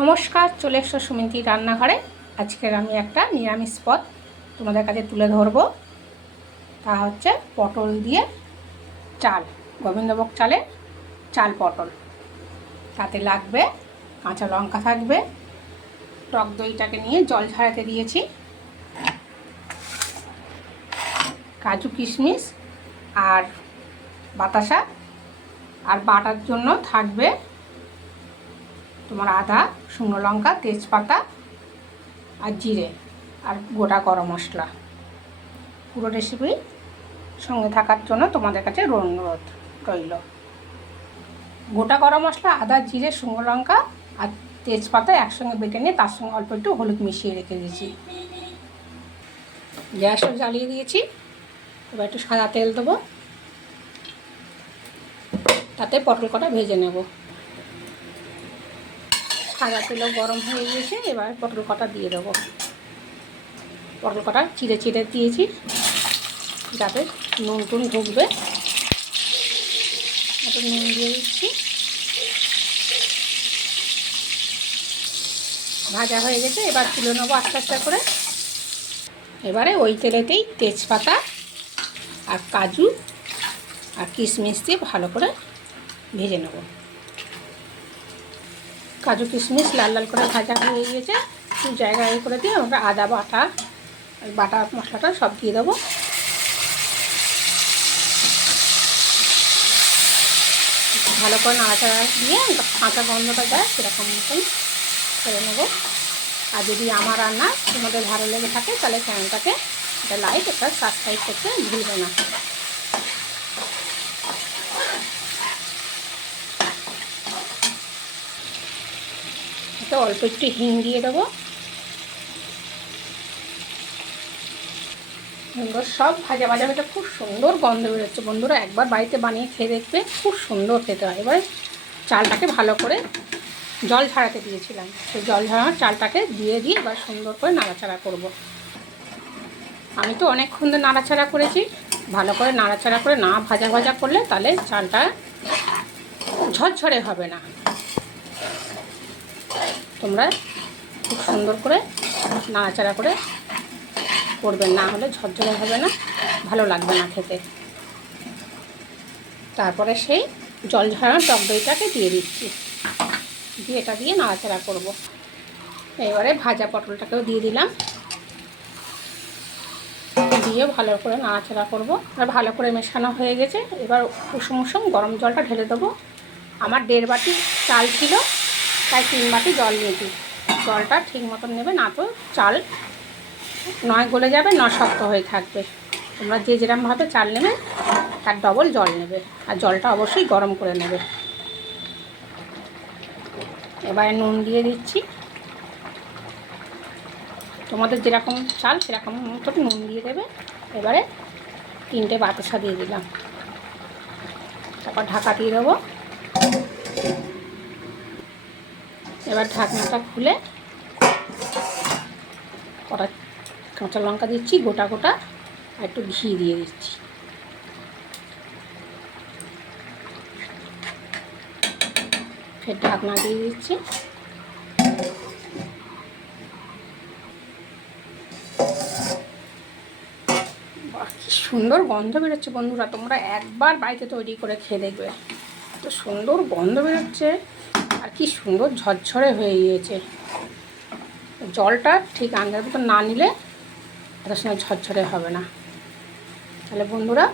নমস্কার, চলে এসো সুমিতি রান্নাঘরে। আজকের আমি একটা নিরামিষ পদ তোমাদের কাছে তুলে ধরবো। তা হচ্ছে পটল দিয়ে চাল, গোবিন্দভোগ চালের চাল পটল। তাতে লাগবে কাঁচা লঙ্কা থাকবে, টক দইটাকে নিয়ে জল ঝরাতে দিয়েছি, কাজু কিশমিশ আর বাতাসা, আর বাটার জন্য থাকবে তোমার আদা, শুকনো লঙ্কা, তেজপাতা আর জিরে আর গোটা গরম মশলা। পুরো রেসিপি সঙ্গে থাকার জন্য তোমাদের কাছে অনুরোধ রইল। গোটা গরম মশলা, আদা, জিরে, শুকনো লঙ্কা আর তেজপাতা একসঙ্গে বেটে নিয়ে তার সঙ্গে অল্প একটু হলুদ মিশিয়ে রেখে দিয়েছি। গ্যাসও জ্বালিয়ে দিয়েছি। এবার একটু সাদা তেল দেবো, তাতে পটল কটা ভেজে নেব। সাদা তেলও গরম হয়ে গিয়েছে, এবার পটল কটা দিয়ে দেবো। পটল কটা চিড়ে চিড়ে দিয়েছি যাতে নুন টুন ঢুকবে। একটু নুন দিয়ে দিচ্ছি। ভাজা হয়ে গেছে, এবার তুলে নেবো আস্তে আস্তে করে। এবারে ওই তেলেতেই তেজপাতা আর কাজু আর কিশমিশ দিয়ে ভালো করে ভেজে নেব। কাজু কিশমিশ লাল লাল করে ভাজা হয়ে গিয়েছে, একটু জায়গা করে দিয়ে আমরা আদা বাটা মশলাটা সব দিয়ে দেবো। ভালো করে নাড়াচাড়া দিয়ে কাঁচা গন্ধটা যায় সেরকম মতন করে নেব। আর যদি আমার রান্না তোমাদের ভালো লেগে থাকে তাহলে চ্যানেলটাকে একটা লাইক, একটা সাবস্ক্রাইব করতে ভুলবে না। এতে অল্প একটু হিং দিয়ে দেবো। সব ভাজা ভাজা ভেজে খুব সুন্দর গন্ধ বেরোচ্ছে। বন্ধুরা একবার বাড়িতে বানিয়ে খেয়ে দেখবে, খুব সুন্দর খেতে হয়। এবার চালটাকে ভালো করে জল ঝরাতে দিয়েছিলাম, সেই জল ঝরানোর চালটাকে দিয়ে এবার সুন্দর করে নাড়াচাড়া করব। আমি তো অনেকক্ষণ ধরে নাড়াচাড়া করেছি। ভালো করে নাড়াচাড়া করে না ভাজা ভাজা করলে তাহলে চালটা ঝরঝরে হবে না। তোমরা খুব সুন্দর করে নাড়াচাড়া করে করবেন, না হলে ঝরঝরে হবে না, ভালো লাগবে না খেতে। তারপরে সেই জল ঝরানো টক দইটাকে দিয়ে দিচ্ছি, দিয়ে এটা দিয়ে নাড়াচাড়া করব। এবারে ভাজা পটলটাকেও দিয়ে দিলাম, দিয়ে ভালো করে নাড়াচাড়া করব। আর ভালো করে মেশানো হয়ে গেছে। এবার উষুম উষুম গরম জলটা ঢেলে দেবো। আমার 1.5 বাটি চাল ছিল, তাই 3 বাটি জল নিয়েছি। জলটা ঠিক মতন নেবে, না তো চাল নয় গলে যাবে, নয় শক্ত হয়ে থাকবে। তোমরা যে যেরকমভাবে চাল নেবে তার ডবল জল নেবে, আর জলটা অবশ্যই গরম করে নেবে। এবারে নুন দিয়ে দিচ্ছি। তোমাদের যেরকম চাল সেরকম মতো নুন দিয়ে দেবে। এবারে 3টে বাতাসা দিয়ে দিলাম, তারপর ঢাকা দিয়ে দেবো। এবার ঢাকনাটা খুলে কটা কাঁচা লঙ্কা দিচ্ছি গোটা গোটা, আর একটু ঘি দিয়ে দিচ্ছি। ফের ঢাকনা দিয়ে দিচ্ছি। কি সুন্দর গন্ধ বেরোচ্ছে বন্ধুরা, তোমরা একবার বাড়িতে তৈরি করে খেয়ে দেখবে। এত সুন্দর গন্ধ বেরোচ্ছে, আর কি সুন্দর ঝরঝরে হয়ে গিয়েছে। জলটা ঠিক আন্দাজ মতো না নিলে এত সময় ঝরঝরে হবে না। তাহলে বন্ধুরা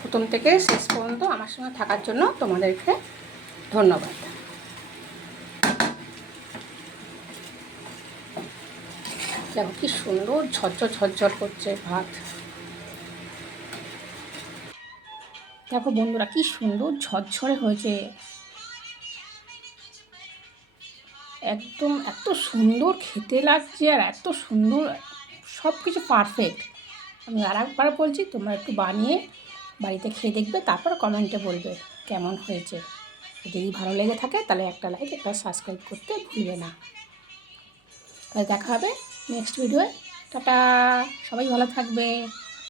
প্রথম থেকে শেষ পর্যন্ত আমার সঙ্গে থাকার জন্য তোমাদেরকে ধন্যবাদ। দেখো কি সুন্দর ঝরঝর ঝরঝর করছে ভাত। দেখো বন্ধুরা কি সুন্দর ঝরঝরে হয়েছে, একদম এত সুন্দর খেতে লাগছে, আর এত সুন্দর সব কিছু পারফেক্ট। আমি আর একবার বলছি, তোমরা একটু বানিয়ে বাড়িতে খেয়ে দেখবে, তারপর কমেন্টে বলবে কেমন হয়েছে। যদি ভালো লেগে থাকে তাহলে একটা লাইক, একটা সাবস্ক্রাইব করতে ভুলবে না। তাহলে দেখা হবে নেক্সট ভিডিওয়ে। টাটা, সবাই ভালো থাকবে।